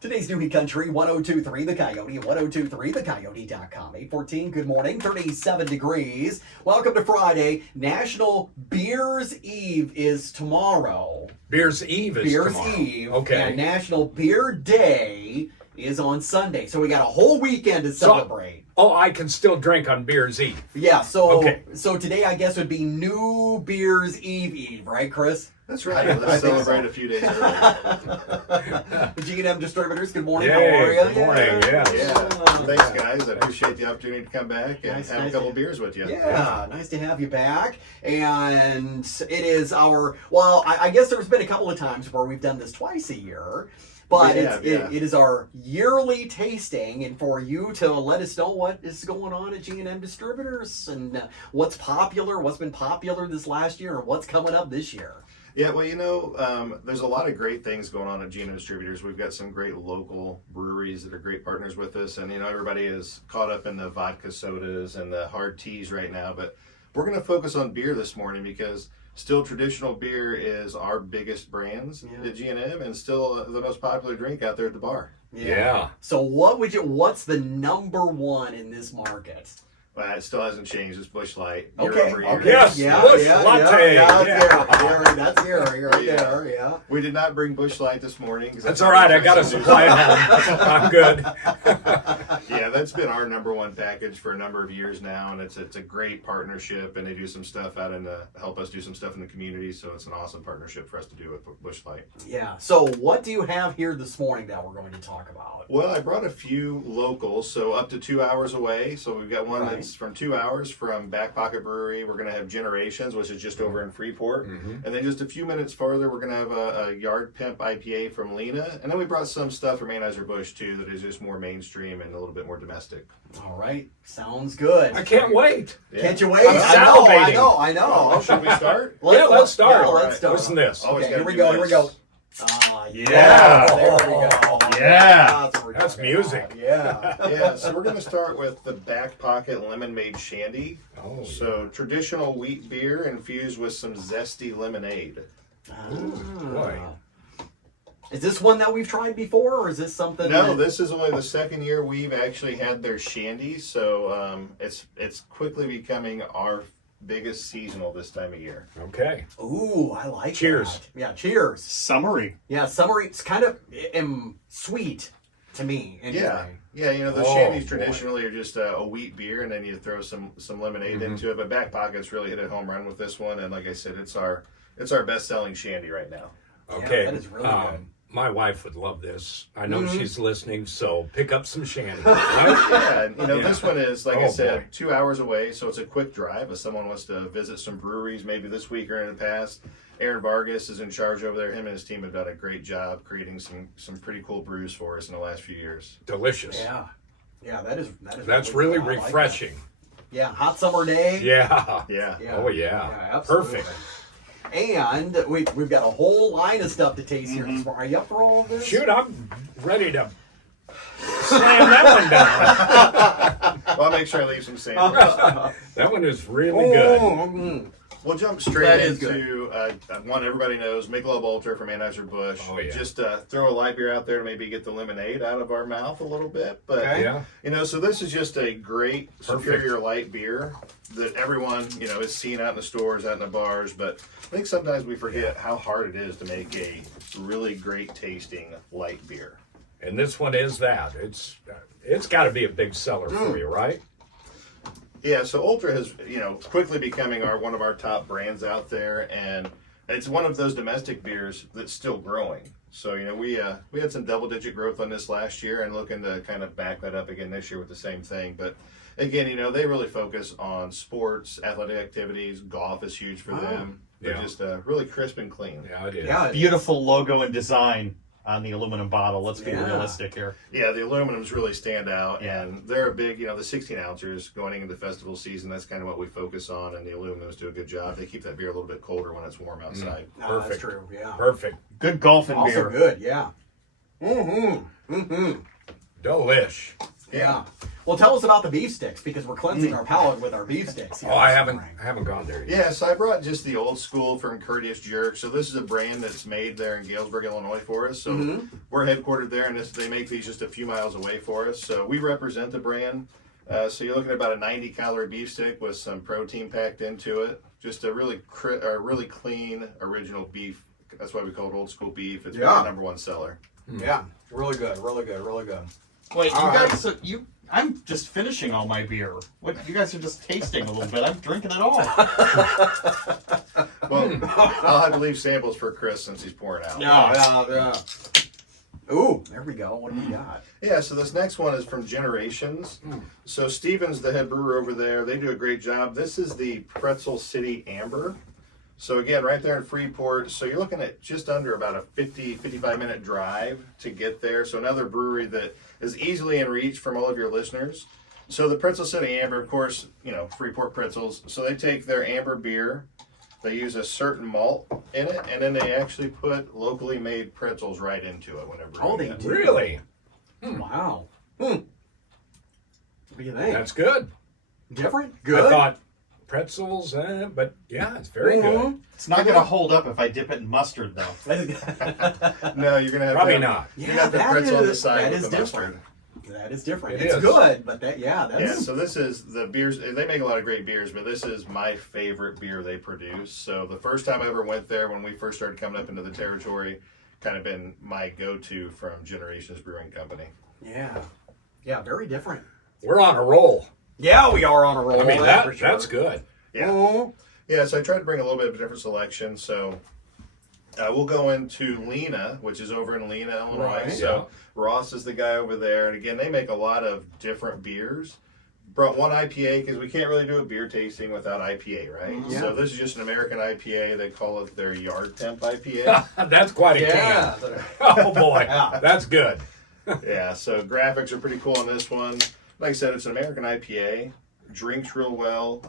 Today's New Heat Country, 102.3 The Coyote, and 102.3thecoyote.com. 8:14, good morning, 37 degrees. Welcome to Friday. National Beers Eve is tomorrow. Beers Eve is tomorrow. Beers Eve. Okay. And National Beer Day is on Sunday. So we got a whole weekend to celebrate. Oh, I can still drink on Beers Eve. Yeah, so Okay. so today I guess would be New Beers Eve, right, Chris? That's right. Let's celebrate a few days early. G&M Distributors, good morning. Yay, How are you? good morning, yes. Yeah. Thanks, guys. I appreciate the opportunity to come back and Nice, have nice a couple to- beers with you. Yeah, nice to have you back. And it is our, well, I guess there's been a couple of times where we've done this twice a year. But Yeah. it is our yearly tasting, and for you to let us know what is going on at G&M Distributors and what's popular, what's been popular this last year, and what's coming up this year. Yeah, well, there's a lot of great things going on at G&M Distributors. We've got some great local breweries that are great partners with us, and everybody is caught up in the vodka sodas and the hard teas right now. But we're going to focus on beer this morning because still traditional beer is our biggest brands at G&M, and still the most popular drink out there at the bar. Yeah. So what's the number one in this market? Well, it still hasn't changed. It's Busch Light. Okay. Year over year. Okay. Yes, Yeah. Busch Yeah. Latte. Yeah. Yeah. That's here. Right Yeah. there. Yeah. We did not bring Busch Light this morning. That's all right. I got a supply at home. I'm good. Yeah, that's been our number one package for a number of years now, and it's a great partnership, and they do some stuff out in help us do some stuff in the community, so it's an awesome partnership for us to do with Busch Light. Yeah. So what do you have here this morning that we're going to talk about? Well, I brought a few locals, so up to 2 hours away. So we've got one Right. that's from 2 hours from Back Pocket Brewery. We're going to have Generations, which is just over in Freeport. And then just a few minutes farther, we're going to have a Yard Pimp IPA from Lena. And then we brought some stuff from Anheuser-Busch, too, that is just more mainstream and a little bit more domestic. All right. Sounds good. I can't wait. Yeah. Can't you wait? I'm I salivating. know. Oh, should we start? Let's start. Yeah, let's start. Listen to this. Always Okay, gotta here we do go. Here we this. go. Ah, Yeah. There we go. Yeah. what we're That's talking music. about. Yeah. Yeah, so we're going to start with the Back Pocket Lemon Made Shandy. Oh, So traditional wheat beer infused with some zesty lemonade. boy. Is this one that we've tried before, or is this something? No, that- this is only the second year we've actually had their shandy, so it's quickly becoming our biggest seasonal this time of year. Okay. Ooh, I like Cheers. that. Yeah, cheers. Summery. Yeah, summery. It's kind of sweet to me. Anyway. Yeah, the Oh, shandies boy. traditionally are just a wheat beer, and then you throw some lemonade into it. But Back Pocket's really hit a home run with this one, and like I said, it's our best-selling shandy right now. Okay. that is really good. My wife would love this. I know she's listening, so pick up some shandy. Yeah, Right? and this one is, like I Oh, said, boy. 2 hours away, so it's a quick drive. If someone wants to visit some breweries, maybe this week or in the past, Aaron Vargas is in charge over there. Him and his team have done a great job creating some pretty cool brews for us in the last few years. Delicious. Yeah, that is. That's really good. I like that. refreshing. Yeah, hot summer day. Yeah. Yeah. Oh, yeah. absolutely. Perfect. And we've got a whole line of stuff to taste here. This morning. Are you up for all of this? Shoot, I'm ready to slam that one down. Well, I'll make sure I leave some samples. That one is really good. Mm. We'll jump straight That is into one everybody knows, Michelob Ultra from Anheuser-Busch. Oh, yeah. Just throw a light beer out there to maybe get the lemonade out of our mouth a little bit. But, Okay. Yeah. so this is just a great, superior light beer that everyone, is seen out in the stores, out in the bars. But I think sometimes we forget how hard it is to make a really great tasting light beer. And this one is that. It's got to be a big seller for you, right? Yeah, so Ultra has, quickly becoming one of our top brands out there, and it's one of those domestic beers that's still growing. So, we had some double-digit growth on this last year, and looking to kind of back that up again this year with the same thing. But again, they really focus on sports, athletic activities. Golf is huge for them. They're Yeah. just really crisp and clean. Yeah, it is. Yeah, Beautiful logo and design on the aluminum bottle. Let's be Yeah. realistic here. Yeah, the aluminums really stand out, Yeah. and they're a big, the 16 ounces going into festival season. That's kind of what we focus on, and the aluminums do a good job. They keep that beer a little bit colder when it's warm outside. No, Perfect. that's true. Yeah. Perfect. Good golfing Also beer. good. Yeah. Delish. Yeah. Well, tell us about the beef sticks because we're cleansing our palate with our beef sticks. Oh, I haven't gone there yet. Yeah, so I brought just the old school from Courteous Jerk. So this is a brand that's made there in Galesburg, Illinois for us. So we're headquartered there, and they make these just a few miles away for us. So we represent the brand. So you're looking at about a 90-calorie beef stick with some protein packed into it. Just a really clean, original beef. That's why we call it old school beef. It's our number one seller. Yeah. Really good. Really good. Really good. Wait, All you right. guys, I'm just finishing all my beer. What? You guys are just tasting a little bit. I'm drinking it all. Well, I'll have to leave samples for Chris since he's pouring out. Yeah. Ooh, there we go. What do we got? Yeah, so this next one is from Generations. So Steven's the head brewer over there. They do a great job. This is the Pretzel City Amber. So again, right there in Freeport. So you're looking at just under about a 55-minute drive to get there. So another brewery that is easily in reach from all of your listeners. So the Pretzel City Amber, of course, Freeport pretzels. So they take their amber beer, they use a certain malt in it, and then they actually put locally made pretzels right into it whenever. Oh, they do. Really? Wow. What do you think? That's good. Different? Good? I thought pretzels, but yeah, it's very good. It's not going to hold up if I dip it in mustard, though. No, you're gonna have Probably to, not. You're gonna have the pretzel on the side that with is the different. mustard. That is different. It It's is. good, but that's Yeah, so this is the beers. They make a lot of great beers, but this is my favorite beer they produce. So the first time I ever went there, when we first started coming up into the territory, kind of been my go-to from Generations Brewing Company. Yeah, very different. We're on a roll. Yeah, we are on a roll. I mean, that's for sure. that's good. Yeah, yeah. So I tried to bring a little bit of a different selection. So we'll go into Lena, which is over in Lena, Illinois. Right. So Ross is the guy over there, and again, they make a lot of different beers. Brought one IPA because we can't really do a beer tasting without IPA, right? Yeah. So this is just an American IPA. They call it their Yard Temp IPA. That's quite a Yeah. can. Oh boy, Yeah. that's good. Yeah, so graphics are pretty cool on this one. Like I said, it's an American IPA. Drinks real well,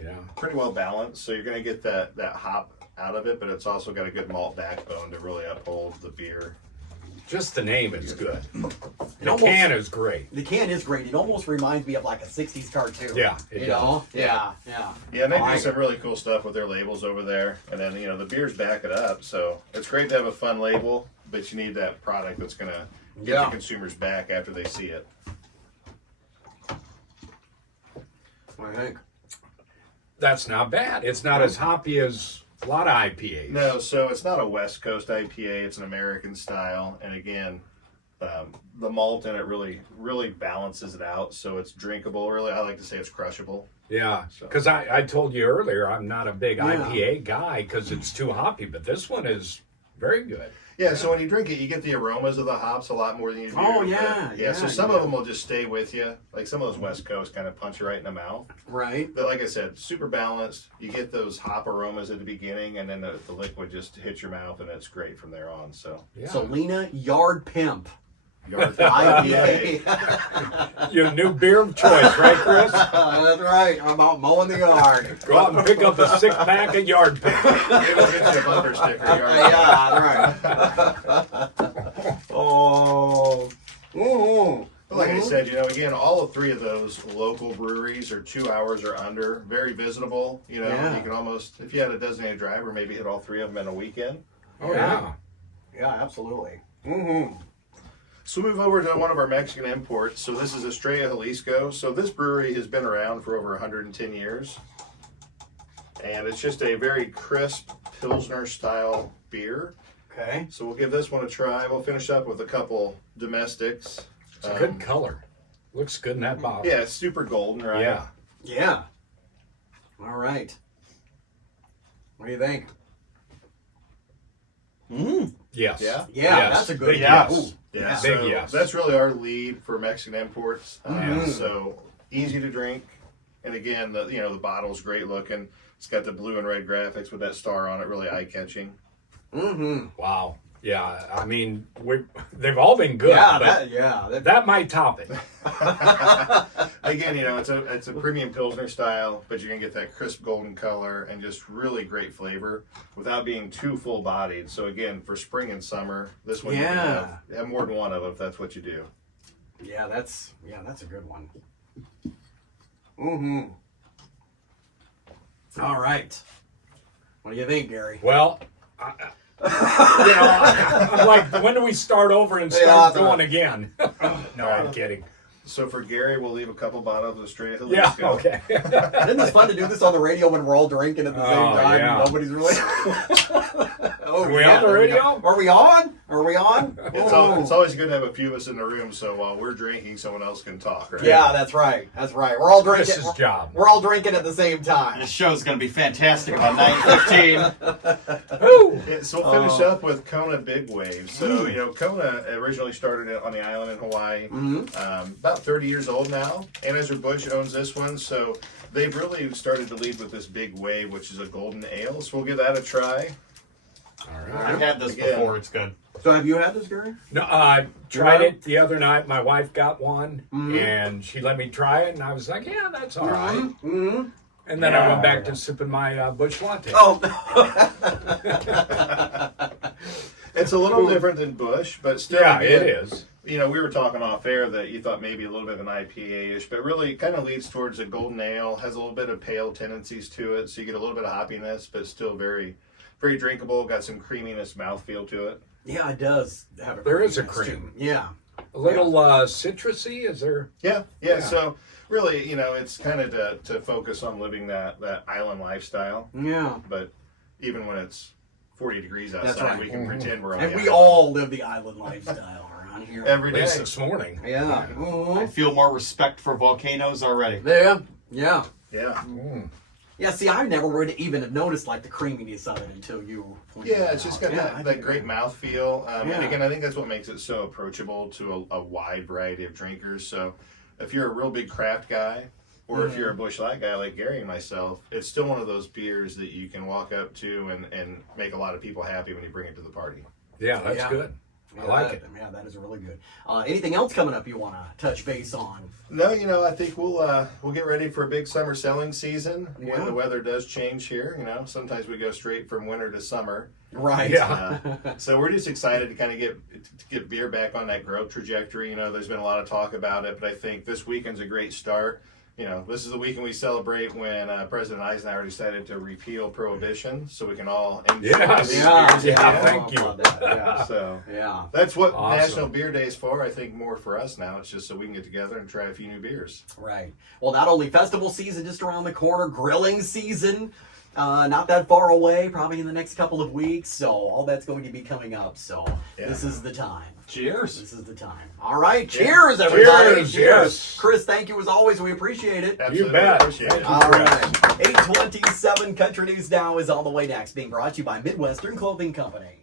Yeah. pretty well balanced. So you're going to get that hop out of it, but it's also got a good malt backbone to really uphold the beer. Just the name is good. The almost- can is great. The can is great. It almost reminds me of like a 60s cartoon. Yeah, it You does. know? Yeah. Yeah, and they I do like some really cool stuff with their labels over there. And then, the beers back it up. So it's great to have a fun label, but you need that product that's going to get Yeah. the consumers back after they see it. What do you think? That's not bad. It's not as hoppy as a lot of IPAs. No, so it's not a West Coast IPA. It's an American style. And again, the malt in it really balances it out. So it's drinkable. Really, I like to say it's crushable. Yeah, because I told you earlier I'm not a big IPA guy because it's too hoppy, but this one is very good. Yeah, so when you drink it, you get the aromas of the hops a lot more than you do. Oh, yeah, Yeah, so yeah, some yeah. of them will just stay with you. Like some of those West Coast kind of punch you right in the mouth. Right. But like I said, super balanced. You get those hop aromas at the beginning, and then the liquid just hits your mouth, and it's great from there on. So, Yeah. So Lena Yard Pimp. Yard IPA. Your new beer of choice, right, Chris? That's right. I'm about mowing the yard. Go out and pick up a 6-pack of Yard Pack. It'll get you a bumper sticker. Yeah, that's right. Oh. Ooh. But like I said, again, all of three of those local breweries are 2 hours or under, very visitable. Yeah. You can almost, if you had a designated driver, maybe hit all three of them in a weekend. Oh, yeah. Yeah, absolutely. Mm-hmm. So we'll move over to one of our Mexican imports. So this is Estrella Jalisco. So this brewery has been around for over 110 years. And it's just a very crisp Pilsner style beer. Okay. So we'll give this one a try. We'll finish up with a couple domestics. It's a good color. Looks good in that bottle. Yeah, it's super golden, right? Yeah. Yeah. All right. What do you think? Yes. Yeah? Yeah, Yes. that's a good Big yes. yes. Yeah, Big so yes. that's really our lead for Mexican imports. So easy to drink, and again, the bottle's great looking. It's got the blue and red graphics with that star on it, really eye catching. Mm-hmm. Wow. Yeah. I mean, they've all been good. Yeah, but that might top it. Again, it's a premium Pilsner style, but you're gonna get that crisp golden color and just really great flavor without being too full bodied. So again, for spring and summer, this one you can have more than one of them if that's what you do. Yeah, that's a good one. Mm-hmm. All right. What do you think, Gary? Well, I'm like, when do we start over and start going again? No, I'm kidding. So for Gary, we'll leave a couple bottles of straight. Yeah, okay. Isn't this fun to do this on the radio when we're all drinking at the same time? yeah. And nobody's really. Are we on the radio? Are we on? Are we on? It's always good to have a few of us in the room, so while we're drinking, someone else can talk, right? Yeah, that's right. That's right. We're all drinking. Chris's job. We're all drinking at the same time. This show's going to be fantastic about 9:15. Woo! Yeah, so we'll finish up with Kona Big Wave. So, Kona originally started on the island in Hawaii, about 30 years old now. Anheuser-Busch owns this one, so they've really started to lead with this Big Wave, which is a golden ale. So we'll give that a try. All right. I've had this before. It's good. So have you had this, Gary? No, I tried it the other night. My wife got one, and she let me try it, and I was like, yeah, that's all right. Mm-hmm. And then I went back to sipping my Busch Latte. Oh. It's a little different than Busch, but still. Yeah, it is. We were talking off air that you thought maybe a little bit of an IPA-ish, but really kind of leads towards a golden ale, has a little bit of pale tendencies to it, so you get a little bit of hoppiness, but still very, very drinkable, got some creaminess, mouthfeel to it. Yeah, it does have a There is a creaminess, cream. too. Yeah. A little citrusy, is there? Yeah. So really, it's kind of to focus on living that island lifestyle, Yeah. but even when it's 40 degrees outside, That's right. we can pretend we're on And the we island. all live the island lifestyle around here. Every At day. least this morning. Yeah. I Mhm. feel more respect for volcanoes already. Yeah. Yeah. Yeah. Yeah, see, I never would even have noticed like the creaminess of it until you pointed Yeah, it it's just out. got Yeah, I that think great mouthfeel. Yeah. And again, I think that's what makes it so approachable to a wide variety of drinkers. So if you're a real big craft guy, or if you're a Busch Light guy like Gary and myself, it's still one of those beers that you can walk up to and make a lot of people happy when you bring it to the party. Yeah, that's Yeah. good. Yeah, I like that- it. Yeah, that is really good. Anything else coming up you want to touch base on? No, I think we'll get ready for a big summer selling season Yeah. when the weather does change here. Sometimes we go straight from winter to summer. Right. Yeah. So we're just excited to kind of get beer back on that growth trajectory. There's been a lot of talk about it, but I think this weekend's a great start. This is the weekend we celebrate when President Eisenhower decided to repeal prohibition, so we can all enjoy Yes. these Yeah. beers Yeah, again. thank you. Love that, Yeah. So Yeah. that's what Awesome. National Beer Day is for. I think more for us now. It's just so we can get together and try a few new beers. Right. Well, not only festival season just around the corner, grilling season not that far away, probably in the next couple of weeks. So all that's going to be coming up. So this is the time. Cheers. This is the time. All right. Cheers, everybody. Cheers, yes. Chris, thank you as always. We appreciate it. Absolutely bet. appreciate Thank it. you. All right. 8:27 Country News Now is on the way next, being brought to you by Midwestern Clothing Company.